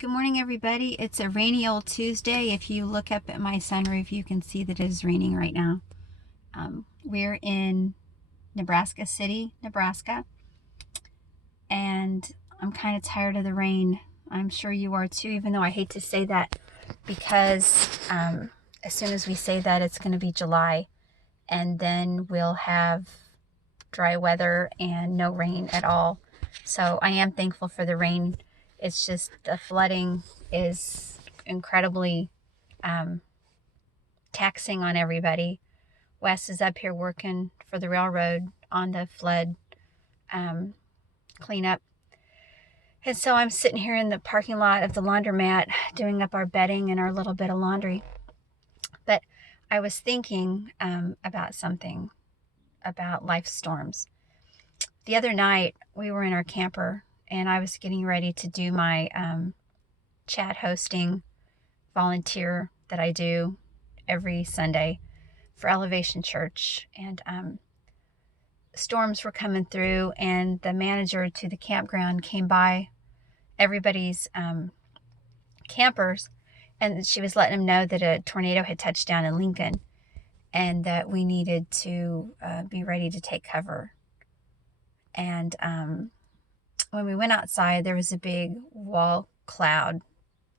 Good morning, everybody. It's a rainy old Tuesday. If you look up at my sunroof, you can see that it is raining right now. We're in Nebraska City, Nebraska, and I'm kind of tired of the rain. I'm sure you are too, even though I hate to say that because as soon as we say that, it's going to be July, and then we'll have dry weather and no rain at all. So I am thankful for the rain. It's just the flooding is incredibly taxing on everybody. Wes is up here working for the railroad on the flood cleanup. And so I'm sitting here in the parking lot of the laundromat doing up our bedding and our little bit of laundry. But I was thinking about something about life storms. The other night, we were in our camper, and I was getting ready to do my chat hosting volunteer that I do every Sunday for Elevation Church. And storms were coming through, and the manager to the campground came by everybody's campers, and she was letting them know that a tornado had touched down in Lincoln and that we needed to be ready to take cover. And when we went outside, there was a big wall cloud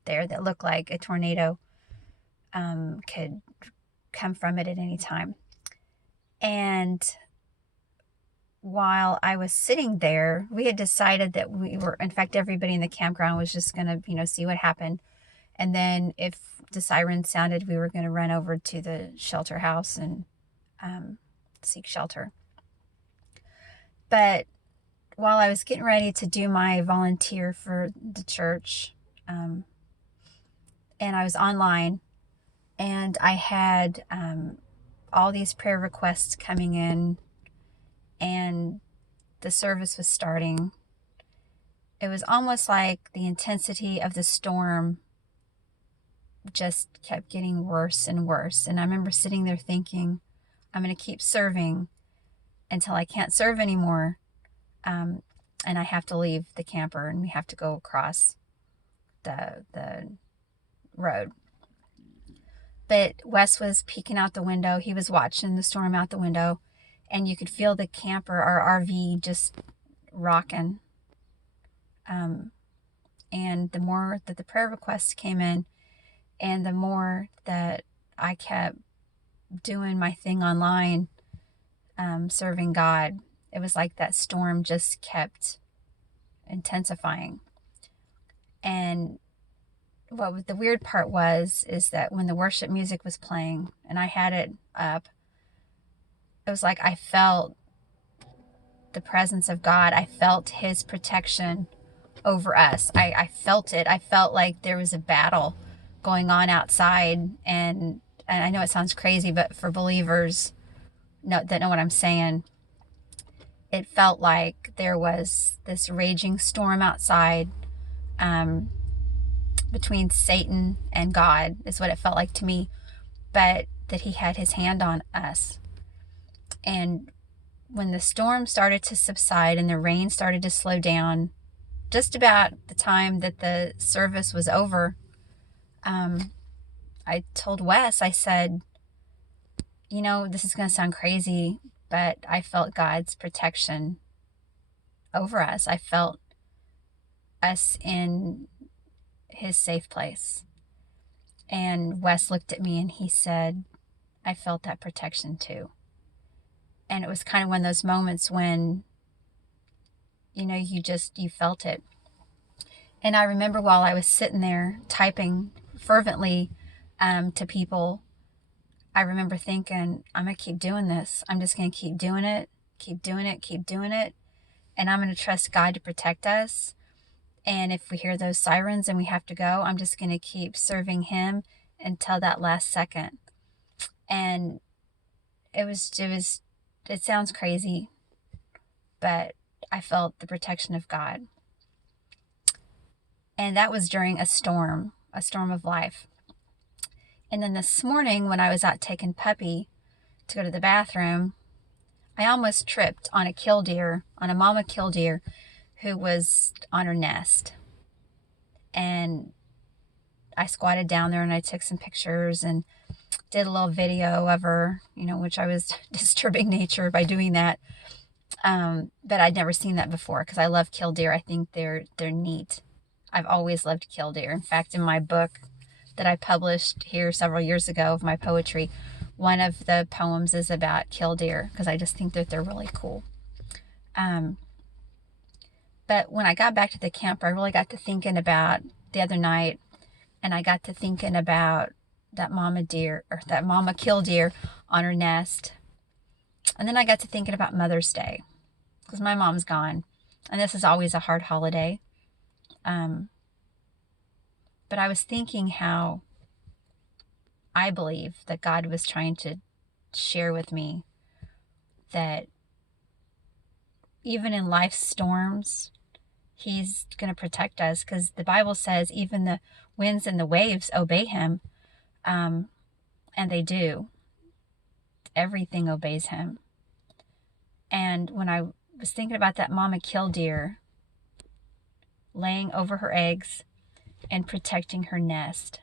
there that looked like a tornado could come from it at any time. And while I was sitting there, we had decided that in fact, everybody in the campground was just going to, see what happened. And then if the siren sounded, we were going to run over to the shelter house and seek shelter. But while I was getting ready to do my volunteer for the church, and I was online, and I had all these prayer requests coming in, and the service was starting. It was almost like the intensity of the storm just kept getting worse and worse. And I remember sitting there thinking, I'm going to keep serving until I can't serve anymore. And I have to leave the camper, and we have to go across the road. But Wes was peeking out the window. He was watching the storm out the window, and you could feel the camper, our RV, just rocking. And the more that the prayer requests came in, and the more that I kept doing my thing online, serving God, it was like that storm just kept intensifying. And what the weird part is that when the worship music was playing and I had it up, it was like I felt the presence of God. I felt his protection over us. I felt it. I felt like there was a battle going on outside. And I know it sounds crazy, but for believers that know what I'm saying, it felt like there was this raging storm outside between Satan and God, is what it felt like to me, but that he had his hand on us. And when the storm started to subside and the rain started to slow down, just about the time that the service was over, I told Wes, I said, this is going to sound crazy, but I felt God's protection over us. I felt us in his safe place. And Wes looked at me and he said, I felt that protection too. And it was kind of one of those moments when, you felt it. And I remember while I was sitting there typing fervently to people, I remember thinking, I'm going to keep doing this. I'm just going to keep doing it, keep doing it, keep doing it. And I'm going to trust God to protect us. And if we hear those sirens and we have to go, I'm just going to keep serving him until that last second. And it sounds crazy, but I felt the protection of God. And that was during a storm of life. And then this morning when I was out taking Puppy to go to the bathroom, I almost tripped on a mama killdeer who was on her nest. And I squatted down there and I took some pictures and did a little video of her, which I was disturbing nature by doing that. But I'd never seen that before because I love Killdeer. I think they're neat. I've always loved Killdeer. In fact, in my book that I published here several years ago of my poetry, one of the poems is about Killdeer because I just think that they're really cool. But when I got back to the camper, I really got to thinking about the other night, and I got to thinking about that mama Killdeer on her nest. And then I got to thinking about Mother's Day because my mom's gone, and this is always a hard holiday. But I was thinking how I believe that God was trying to share with me that even in life's storms, He's going to protect us, because the Bible says even the winds and the waves obey Him, and they do. Everything obeys Him. And when I was thinking about that mama Killdeer laying over her eggs and protecting her nest,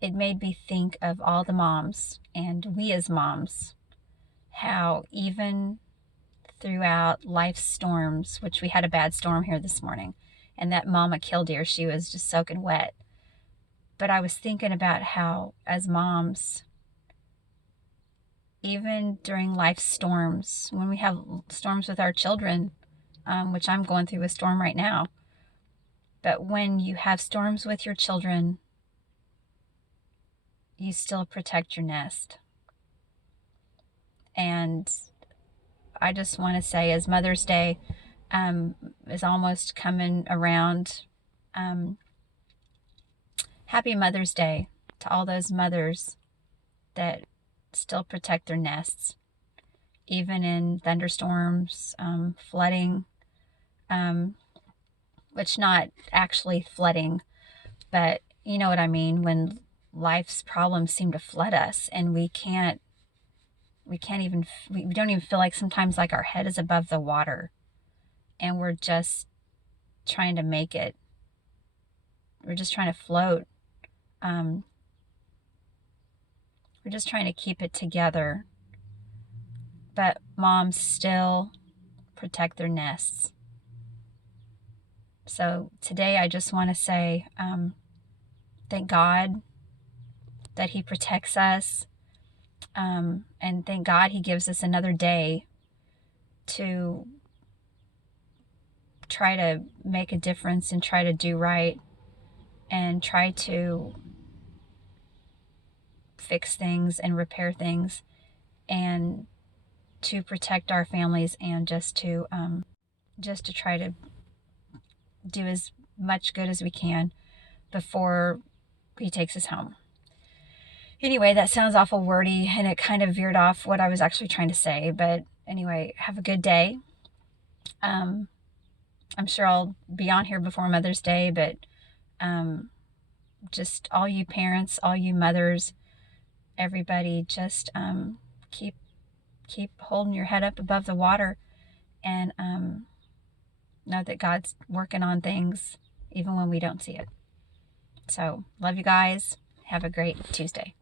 it made me think of all the moms, and we as moms, how even throughout life's storms, which we had a bad storm here this morning, and that mama Killdeer, she was just soaking wet. But I was thinking about how as moms, even during life's storms, when we have storms with our children, which I'm going through a storm right now, but when you have storms with your children, you still protect your nest. And I just want to say, as Mother's Day is almost coming around, happy Mother's Day to all those mothers that still protect their nests, even in thunderstorms, flooding, which not actually flooding, but you know what I mean, when life's problems seem to flood us and we don't even feel like sometimes like our head is above the water and we're just trying to make it. We're just trying to float. We're just trying to keep it together. But moms still protect their nests. So today I just want to say thank God that He protects us. And thank God He gives us another day to try to make a difference and try to do right and try to fix things and repair things and to protect our families, and just to try to do as much good as we can before He takes us home. Anyway, that sounds awful wordy, and it kind of veered off what I was actually trying to say. But anyway, have a good day. I'm sure I'll be on here before Mother's Day, but just all you parents, all you mothers, everybody, just keep holding your head up above the water, and know that God's working on things even when we don't see it. So, love you guys. Have a great Tuesday.